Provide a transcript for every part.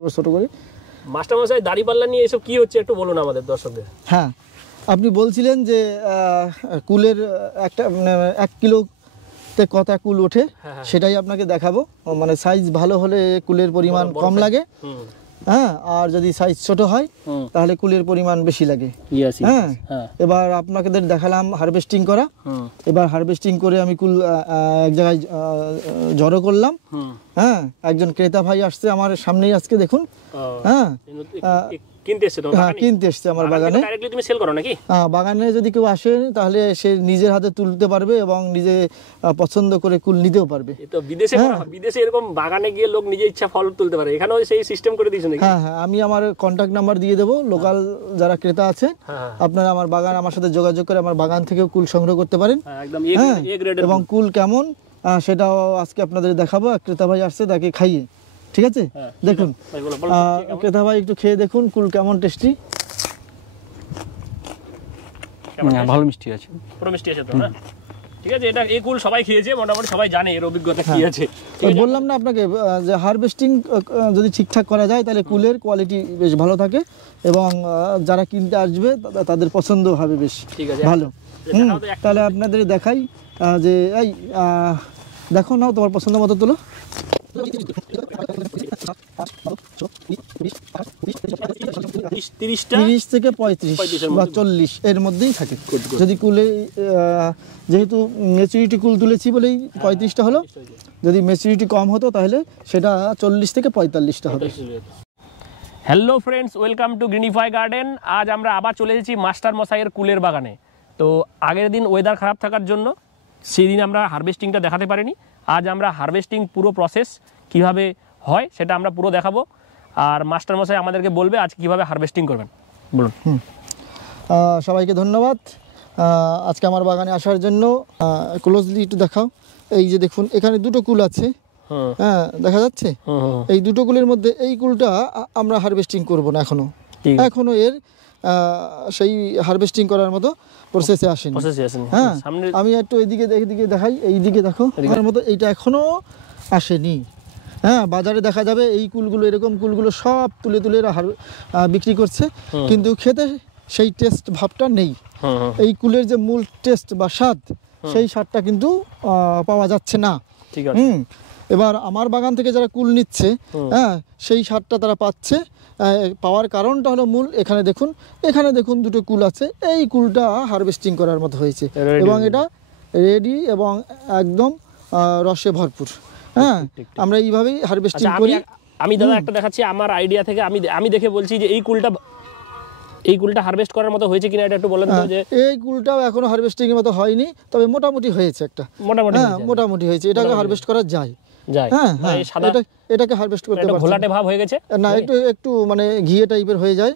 ছোট করে। মাস্টারমশাই দাড়িপাল্লা নিয়ে এসব কি হচ্ছে একটু বলুন আমাদের দর্শকদের। হ্যাঁ, আপনি বলছিলেন যে কুলের একটা 1 কিলোতে কত কুল ওঠে, সেটাই আপনাকে দেখাবো। মানে সাইজ ভালো হলে কুলের পরিমাণ কম লাগে, হ্যাঁ, আর যদি সাইজ ছোট হয় তাহলে কুলের পরিমাণ বেশি লাগে। হ্যাঁ, এবার আপনাদের দেখালাম হারভেস্টিং করা। এবার হারভেস্টিং করে আমি কুল এক জায়গায় জড়ো করলাম। হ্যাঁ, একজন ক্রেতা ভাই আসছে আমার সামনেই আজকে, দেখুন। হ্যাঁ, কিনতে এসছে আমার বাগানে। তুমি সেল করো নাকি? বাগানে যদি কেউ আসে তাহলে সে নিজের হাতে তুলতে পারবে এবং নিজে পছন্দ করে কুল নিতেও পারবে। তো বিদেশে এরকম বাগানে গিয়ে লোক নিজে ইচ্ছা ফল তুলতে পারে, এখানেও সেই সিস্টেম করে দিয়েছেন নাকি? হ্যাঁ, আমি আমার কন্ট্যাক্ট নাম্বার দিয়ে দেবো। লোকাল যারা ক্রেতা আছে আপনারা আমার সাথে যোগাযোগ করে আমার বাগান থেকেও কুল সংগ্রহ করতে পারেন। এবং কুল কেমন সেটাও আজকে আপনাদের দেখাবো। ক্রেতা ভাই আসছে, তাকে খাইয়ে। ঠিক আছে, দেখুন ক্রেতা ভাই একটু খেয়ে দেখুন কুল কেমন টেস্টি। ভালো মিষ্টি আছে, পুরো মিষ্টি আছে তো। ঠিক আছে, এটা এই কুল সবাই খেয়েছে, মোটামুটি সবাই জানে এর অভিজ্ঞতা কি আছে। বললাম না আপনাকে যে হারভেস্টিং যদি ঠিকঠাক করা যায় তাহলে কুলের কোয়ালিটি বেশ ভালো থাকে এবং যারা কিনতে আসবে তাদের পছন্দ হবে বেশ ভালো। তাহলে আপনাদের দেখাই যে এই দেখো, নাও তোমার পছন্দ মতো তোলো। 30 থেকে 35 বা 40 এর মধ্যেই থাকে। যদি কুলে যেহেতু ম্যাচুরিটি কুল তুলেছি বলেই 35টা হলো, যদি ম্যাচুরিটি কম হতো তাহলে সেটা 40 থেকে 45টা হবে। Hello friends, welcome to গ্রিনিফাই garden. আজ আমরা আবার চলে এসেছি মাস্টার মশাইয়ের কুলের বাগানে। তো আগের দিন ওয়েদার খারাপ থাকার জন্য সেদিন আমরা হারভেস্টিংটা দেখাতে পারিনি। আজ আমরা হারভেস্টিং পুরো প্রসেস কিভাবে হয় সেটা আমরা পুরো দেখাবো, আর মাস্টার মশাই আমাদেরকে বলবে আজ কিভাবে হারভেস্টিং করবেন। বলুন। সবাইকে ধন্যবাদ আজকে আমার বাগানে আসার জন্য। ক্লোজলি একটু দেখাও। এই যে দেখুন, এখানে দুটো কুল আছে। হ্যাঁ, দেখা যাচ্ছে। এই দুটো কুলের মধ্যে এই কুলটা আমরা হারভেস্টিং করব না এখনো এর সেই হারভেস্টিং করার মতো প্রসেসে আসেনি। হ্যাঁ, আমি একটু এইদিকে দেখাই। এইদিকে দেখো, এর মতো এইটা এখনো আসেনি। হ্যাঁ, বাজারে দেখা যাবে এই কুলগুলো, এরকম কুলগুলো সব তুলে বিক্রি করছে, কিন্তু খেতে সেই টেস্ট ভাবটা নেই। এই কুলের যে মূল টেস্ট বা স্বাদ, সেই স্বাদটা কিন্তু পাওয়া যাচ্ছে না। এবার আমার বাগান থেকে যারা কুল নিচ্ছে, হ্যাঁ, সেই স্বাদটা তারা পাচ্ছে। পাওয়ার কারণটা হলো মূল এখানে দেখুন দুটো কুল আছে। এই কুলটা হারভেস্টিং করার মতো হয়েছে এবং এটা রেডি এবং একদম রসে ভরপুর। হ্যাঁ, আমরা এইভাবেই হারভেস্টিং করি। আমি দাদা একটা দেখাচ্ছি আমার আইডিয়া থেকে, আমি দেখে বলছি যে এই কুলটা হারভেস্ট করার মতো হয়েছে কিনা এটা একটু বলেন তো। যে এই কুলটাও এখনো হারভেস্টিং এর মতো হয়নি, তবে মোটামুটি হয়েছে। মোটামুটি হয়েছে। এটাকে হারভেস্ট করা যায়। হ্যাঁ, এটাকে হারভেস্ট করতে পারি। ঘোলাটে ভাব হয়ে গেছে না, একটু মানে ঘিয়ে টাইপের হয়ে যায়।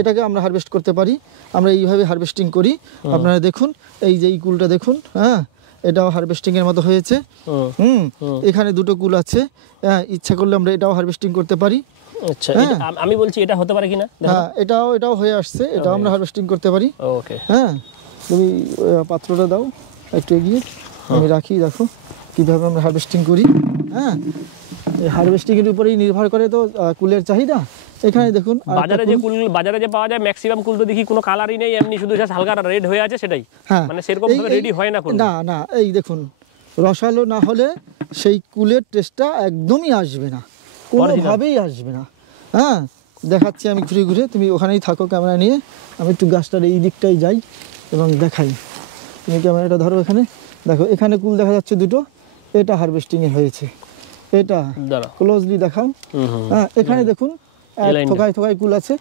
এটাকে আমরা হারভেস্ট করতে পারি। আমরা এইভাবে হারভেস্টিং করি। আপনারা দেখুন, এই যে এই কুলটা দেখুন। হ্যাঁ, এটাও হারভেস্টিং এর মতো হয়েছে। এখানে দুটো কুল আছে। হ্যাঁ, ইচ্ছা করলে আমরা এটাও হারভেস্টিং করতে পারি। আচ্ছা, আমি বলছি এটা হতে পারে কিনা। হ্যাঁ, এটাও হয়ে আসছে। এটাও আমরা হারভেস্টিং করতে পারি। ওকে। হ্যাঁ, তুমি পাত্রটা দাও একটু এগিয়ে, আমি রাখি। দেখো কিভাবে আমরা হারভেস্টিং করি। হ্যাঁ, এই হারভেস্টিং এর উপরেই নির্ভর করে তো কুলের চাহিদা। এখানে দেখুন, বাজারে যে পাওয়া যায় ম্যাক্সিমাম কুল তো দেখি কোনো কালারই নেই, এমনি শুধু হালকা রেড হয়ে আছে, সেটাই। হ্যাঁ, মানে সেরকম ভাবে রেডি হয় না কুল। না, এই দেখুন, রসালো না হলে সেই কুলের টেস্টটা একদমই আসবে না, কোনোভাবেই আসবে না। হ্যাঁ, দেখাচ্ছি আমি ঘুরে, তুমি ওখানেই থাকো ক্যামেরা নিয়ে। আমি একটু গাছটার এই দিকটাই যাই এবং দেখাই। তুমি ক্যামেরাটা ধরো। এখানে দেখো, এখানে কুল দেখা যাচ্ছে দুটো। এটা হারভেস্টিং এ হয়েছে। এটা ক্লোজলি দেখাও। হ্যাঁ, এখানে দেখুন থোকায় কুল আছে।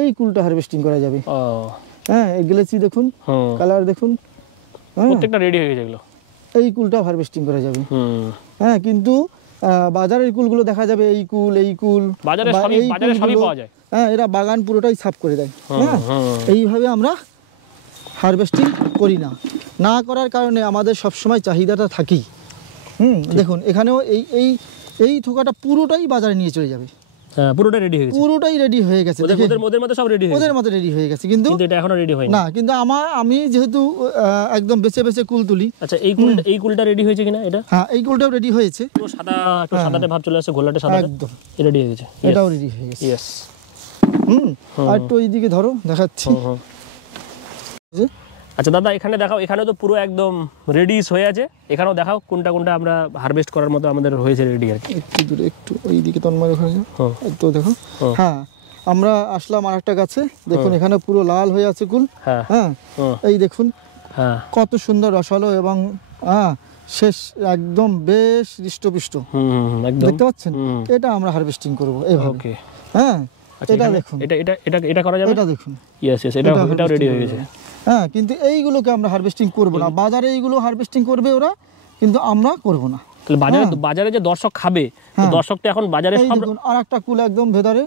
এই কুলটা হারভেস্টিং করা যাবে। হ্যাঁ, এগুলোছি দেখুন, কালার দেখুন, প্রত্যেকটা রেডি হয়ে গেছে। এই কুলটাও হারভেস্টিং করা যাবে। হ্যাঁ, কিন্তু বাজারের কুলগুলো দেখা যাবে এই কুল বাজারে সবই পাওয়া যায়। হ্যাঁ, এরা বাগান পুরোটাই সাফ করে দেয়। হ্যাঁ, এইভাবে আমরা হারভেস্টিং করি না করার কারণে আমাদের সবসময় চাহিদাটা থাকেই। দেখুন, এখানেও এই থোকাটা পুরোটাই বাজারে নিয়ে চলে যাবে। পুরোটা রেডি হয়ে গেছে, পুরোটাই রেডি হয়ে গেছে, ওদের মধ্যে সব রেডি হয়ে ওদের মধ্যে রেডি হয়ে গেছে, কিন্তু এটা এখনো রেডি হয়নি না। কিন্তু আমি যেহেতু একদম বেছে বেছে কুল তুলি। আচ্ছা, এই কুলটা রেডি হয়েছে কিনা? এটা হ্যাঁ, এই কুলটাও রেডি হয়েছে, পুরো সাদা, একটু সাদাতে ভাব চলে আসছে, ঘোলাটে সাদা, একদম রেডি হয়ে গেছে, এটাও রেডি হয়ে গেছে। ইয়েস। আর একটু এইদিকে ধরো, দেখাচ্ছি। আচ্ছা দাদা, এখানে দেখাও, এখানে তো পুরো একদম রেডি হয়ে আছে, এখানেও দেখাও কোনটা কোনটা আমরা হারভেস্ট করার মতো আমাদের হয়েছে রেডি আর কি। একটু দূরে, একটু ওইদিকে তন্ময় ওখানে তো দেখো। হ্যাঁ, আমরা আসলাম আর একটা গাছে, দেখুন এখানে পুরো লাল হয়ে আছে কুল। হ্যাঁ, এই দেখুন কত সুন্দর রসালো এবং শেষ একদম বেশ হৃষ্টপুষ্ট, দেখতে পাচ্ছেন? এটা আমরা হারভেস্টিং করবো এইভাবে। হ্যাঁ, এটা দেখুন, এটা করা যাবে, এটা দেখুন। ইয়েস, এটাও রেডি হয়ে গেছে। হ্যাঁ, কিন্তু এইগুলোকে আমরা হারভেস্টিং করব না, বাজারে এইগুলো হারভেস্টিং করবে ওরা, কিন্তু আমরা করব না। তাহলে বাজারে যে দর্শক খাবে, দর্শক তো এখন বাজারে সব। দেখুন আরেকটা কুল একদম ভেতরে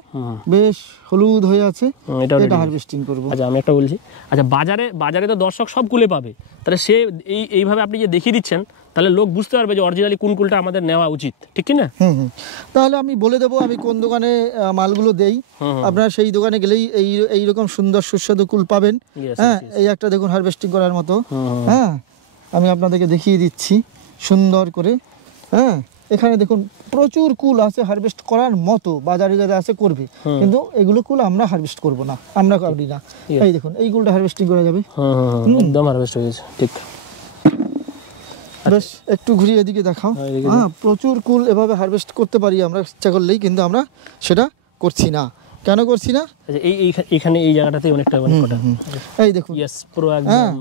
বেশ হলুদ হয়ে আছে, এটা হারভেস্টিং করব। আচ্ছা, আমি একটা বলছি, আচ্ছা বাজারে তো দর্শক সব কুলে পাবে, তাহলে সে এইভাবে আপনি যে দেখিয়ে দিচ্ছেন, তাহলে লোক বুঝতে পারবে যে অরিজিনালি কোন কুলটা আমাদের নেওয়া উচিত, ঠিক কি না? তাহলে আমি বলে দেবো আমি কোন দোকানে মালগুলো দেই, আপনারা সেই দোকানে গেলেই এইরকম সুন্দর সুস্বাদু কুল পাবেন। হ্যাঁ, এই একটা দেখুন হারভেস্টিং করার মতো। হ্যাঁ, আমি আপনাদেরকে দেখিয়ে দিচ্ছি সুন্দর করে। হ্যাঁ, এখানে দেখুন প্রচুর কুল আছে হারভেস্ট করার মতো, বাজারে যারা আছে করবে, কিন্তু এগুলো কুল আমরা হারভেস্ট করব না, আমরা করি না। এই দেখুন এই কুলটা হারভেস্টিং করা যাবে, একদম হারভেস্ট হয়ে গেছে, ঠিক। বেশ একটু ঘুরিয়ে এদিকে দেখাও। হ্যাঁ, প্রচুর কুল এভাবে হারভেস্ট করতে পারি আমরা ইচ্ছা করলেই, কিন্তু আমরা সেটা করছি না। কেন করছি না? এইখানে এই জায়গাটাতে অনেকটা এই দেখুন, পুরো একদম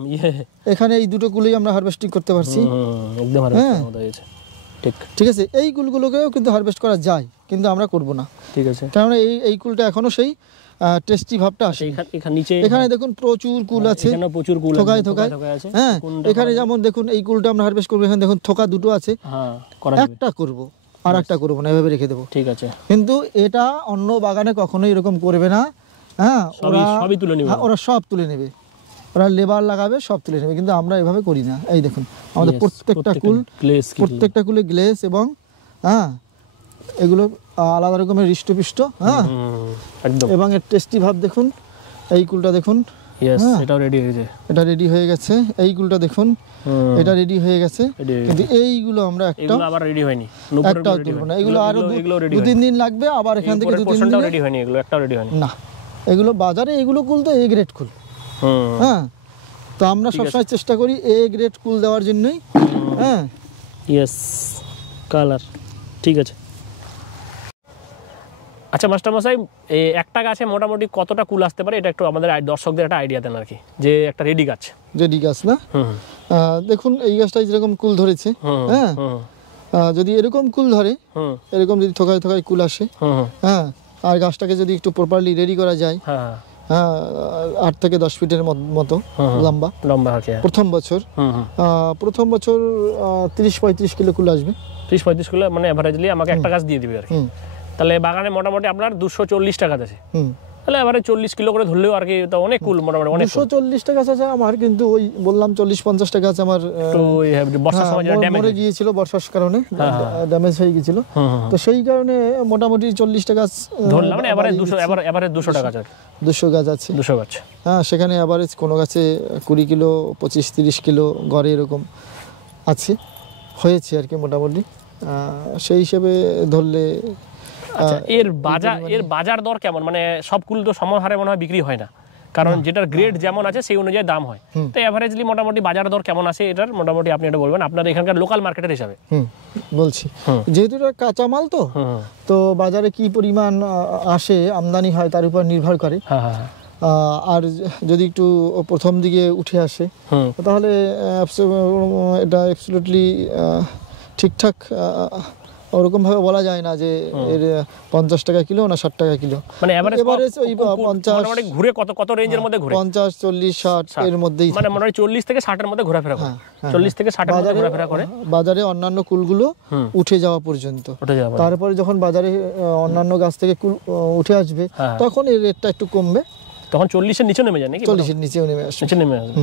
এখানে এই দুটো কুলেই আমরা হারভেস্টিং করতে পারছি, একদম হারভেস্ট। ঠিক আছে, এই কুলগুলোকেও কিন্তু হারভেস্ট করা যায়, কিন্তু আমরা করব না, ঠিক আছে? কারণ এই কুলটা এখনো সেই টেস্টি ভাবটা আসে। এখানে দেখুন প্রচুর কুল আছে, থোকায় থোকায়। হ্যাঁ, এখানে যেমন দেখুন এই কুলটা আমরা হারভেস্ট করবো, এখানে দেখুন থোকা দুটো আছে, একটা করব আর একটা করবো না, এভাবে রেখে দেবো, ঠিক আছে? কিন্তু এটা অন্য বাগানে কখনোই এরকম করবে না। হ্যাঁ, ওরা সব তুলে নেবে, ওরা লেবার লাগাবে, সব তুলে নেবে, কিন্তু আমরা এভাবে করি না। এই দেখুন আমাদের প্রত্যেকটা কুলে গ্লেজ এবং এগুলো আলাদা রকমের হৃষ্টপুষ্ট। হ্যাঁ, এবং এর টেস্টি ভাব দেখুন। এই কুলটা দেখুন, এটাও রেডি হয়ে গেছে, এটা রেডি হয়ে গেছে। এই কুলটা দেখুন, এটা রেডি হয়ে গেছে, কিন্তু এইগুলো আমরা আবার রেডি হয়নি, একটাও তুলবো না। এগুলো আরো 2-3 দিন লাগবে, আবার এখান থেকে 2-3 দিন রেডি হয়নি, এগুলো একটাও রেডি হয়নি না। এগুলো বাজারে এগুলো কুল তো এ গ্রেড কুল। হ্যাঁ, তো আমরা সবসময় চেষ্টা করি এ গ্রেড কুল দেওয়ার জন্যই। হ্যাঁ, ইয়েস, কালার ঠিক আছে। আচ্ছা মাস্টার মশাই, একটা গাছে মোটামুটি কতটা কুল আসতে পারে, এটা একটু আমাদের দর্শকদের একটা আইডিয়া দেন আর কি, যে একটা রেডি গাছ না? দেখুন এই গাছটাই যেরকম কুল ধরেছে, হ্যাঁ, যদি এরকম কুল ধরে, এরকম যদি থোকায় থোকায় কুল আসে, হ্যাঁ, আর গাছটাকে যদি একটু প্রপারলি রেডি করা যায়, হ্যাঁ, 8 থেকে 10 ফিটের মতো লম্বা প্রথম বছর 30-35 কিলো কুল আসবে। 30-35 কিলো মানে এভারেজলি আমাকে একটা গাছ দিয়ে দিবে আর কি। তাহলে বাগানে মোটামুটি আপনার 240 টাকা আছে, তাহলে এবারে 40 কিলো করে ধরলেও আর কি, তো অনেক কুল, মোটামুটি অনেক। 240 টাকা আছে আমার, কিন্তু ওই বললাম 40-50 টাকা আছে আমার, বর্ষার সময় মরে গিয়েছিল, বর্ষার কারণে ড্যামেজ হয়ে গিয়েছিল, তো সেই কারণে মোটামুটি 40 টাকা ধরলাম, মানে এবারে 200 টাকা আছে, 200 গাছ আছে, 200 গাছ। হ্যাঁ, সেখানে এভারেজ কোনো গাছে 20 কিলো 25-30 কিলো গড়ে এরকম আছে, হয়েছে আর কি মোটামুটি। সেই হিসেবে ধরলে আচ্ছা, এর বাজার দর কেমন? মানে সব কুল তো সমান হারে মনে হয় বিক্রি হয় না, কারণ যেটার গ্রেড যেমন আছে সেই অনুযায়ী দাম হয়, তো এভারেজলি মোটামুটি বাজার দর কেমন আছে এটার, মোটামুটি আপনি এটা বলবেন আপনার এখানকার লোকাল মার্কেটের হিসাবে। বলছি, যেহেতু এটা কাঁচামাল তো বাজারে কি পরিমাণ আসে, আমদানি হয় তার উপর নির্ভর করে। আর যদি একটু প্রথম দিকে উঠে আসে, তাহলে এটা অ্যাবসলিউটলি ঠিকঠাক ওরকম ভাবে বলা যায় না যে এর 50 টাকা কিলো না 60 টাকা কিলো, মানে এভারেজ ওই 50 মানে ঘুরে কত রেঞ্জের মধ্যে ঘুরে, 50 40 60 এর মধ্যেই, মানে মনে হয় 40 থেকে 60 এর মধ্যে ঘোরাফেরা করে, 40 থেকে 60 এর মধ্যে ঘোরাফেরা করে বাজারে অন্যান্য কুলগুলো উঠে যাওয়া পর্যন্ত। তারপরে যখন বাজারে অন্যান্য গাছ থেকে কুল উঠে আসবে, তখন এর রেটটা একটু কমবে, তখন 40 এর নিচে নেমে যায় নাকি? 40 এর নিচেও নেমে আসবে।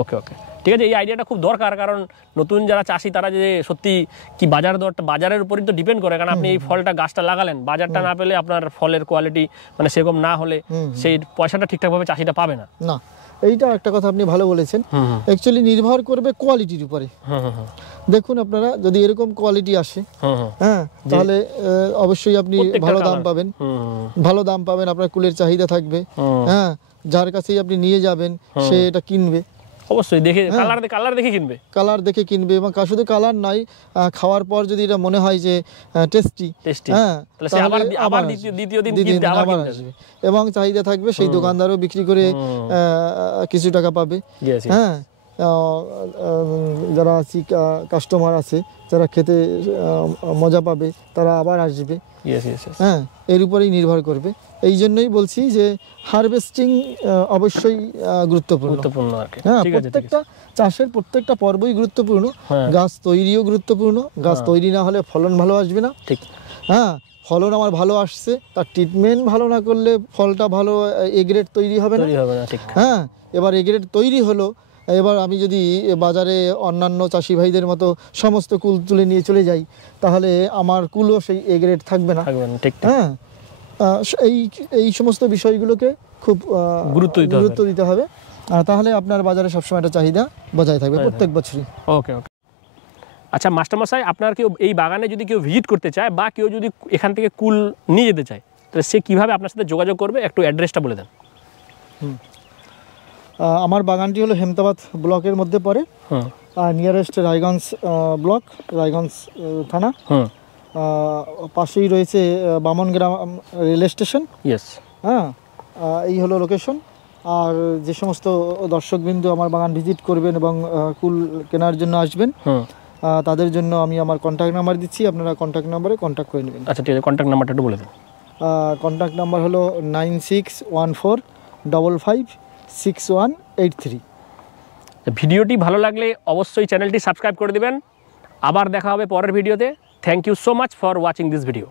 ওকে ওকে, ঠিক আছে, এই আইডিয়াটা খুব দরকার, কারণ নতুন যারা চাষি তারা যে সত্যি কি বাজার দরটা বাজারের উপরই তো ডিপেন্ড করে, কারণ আপনি এই ফলটা গাছটা লাগালেন, বাজারটা না পেলে আপনার ফলের কোয়ালিটি মানে সেরকম না হলে সেই পয়সাটা ঠিকঠাকভাবে চাষিটা পাবে না। না, এইটা একটা কথা আপনি ভালো বলেছেন। অ্যাকচুয়ালি নির্ভর করবে কোয়ালিটির উপরে। দেখুন আপনারা যদি এরকম কোয়ালিটি আসে, হ্যাঁ, তাহলে অবশ্যই আপনি ভালো দাম পাবেন, ভালো দাম পাবেন, আপনার কুলের চাহিদা থাকবে। হ্যাঁ, যার কাছেই আপনি নিয়ে যাবেন সে এটা কিনবে, অবশ্যই দেখে কালার দেখে কিনবে, কালার দেখে কিনবে। এবং শুধু কালার নয়, খাওয়ার পর যদি এটা মনে হয় যে টেস্টি, হ্যাঁ, তাহলে আবার দ্বিতীয় দিন কিনতে আবার আসবে এবং চাহিদা থাকবে, সেই দোকানদারও বিক্রি করে কিছু টাকা পাবে। হ্যাঁ, যারা কাস্টমার আছে যারা খেতে মজা পাবে তারা আবার আসবে। হ্যাঁ, এর উপরেই নির্ভর করবে। এই জন্যই বলছি যে হারভেস্টিং অবশ্যই গুরুত্বপূর্ণ। হ্যাঁ, প্রত্যেকটা চাষের প্রত্যেকটা পর্বই গুরুত্বপূর্ণ। গাছ তৈরিও গুরুত্বপূর্ণ, গাছ তৈরি না হলে ফলন ভালো আসবে না। ঠিক, হ্যাঁ, ফলন আমার ভালো আসছে, তার ট্রিটমেন্ট ভালো না করলে ফলটা ভালো এ গ্রেড তৈরি হবে না। হ্যাঁ, এবার এ গ্রেড তৈরি হলো, এবার আমি যদি বাজারে অন্যান্য চাষি ভাইদের মতো সমস্ত কুল তুলে নিয়ে চলে যাই, তাহলে আমার কুলও সেই এ গ্রেড থাকবে না। হ্যাঁ, এই সমস্ত বিষয়গুলোকে খুব গুরুত্ব দিতে হবে, তাহলে আপনার বাজারে সবসময় একটা চাহিদা বজায় থাকবে প্রত্যেক বছরই। ওকে ওকে। আচ্ছা মাস্টারমশাই, আপনার কেউ এই বাগানে যদি কেউ ভিজিট করতে চায় বা কেউ যদি এখান থেকে কুল নিয়ে যেতে চায়, তাহলে সে কিভাবে আপনার সাথে যোগাযোগ করবে, একটু অ্যাড্রেসটা বলে দেন। আমার বাগানটি হলো হেমতাবাদ ব্লকের মধ্যে পড়ে, নিয়ারেস্ট রায়গঞ্জ ব্লক, রায়গঞ্জ থানা। পাশেই রয়েছে বামনগ্রাম রেল স্টেশন। হ্যাঁ, এই হলো লোকেশন। আর যে সমস্ত দর্শকবৃন্দু আমার বাগান ভিজিট করবেন এবং কুল কেনার জন্য আসবেন, তাদের জন্য আমি আমার কন্ট্যাক্ট নাম্বার দিচ্ছি, আপনারা কন্ট্যাক্ট নাম্বারে কন্ট্যাক্ট করে নেবেন। আচ্ছা ঠিক আছে, কন্ট্যাক্ট নাম্বারটা একটু বলে দেন। কন্ট্যাক্ট নাম্বার হলো 9614556183। ভিডিওটি ভালো লাগলে অবশ্যই চ্যানেলটি সাবস্ক্রাইব করে দেবেন। আবার দেখা হবে পরের ভিডিওতে। Thank you so much for watching this video.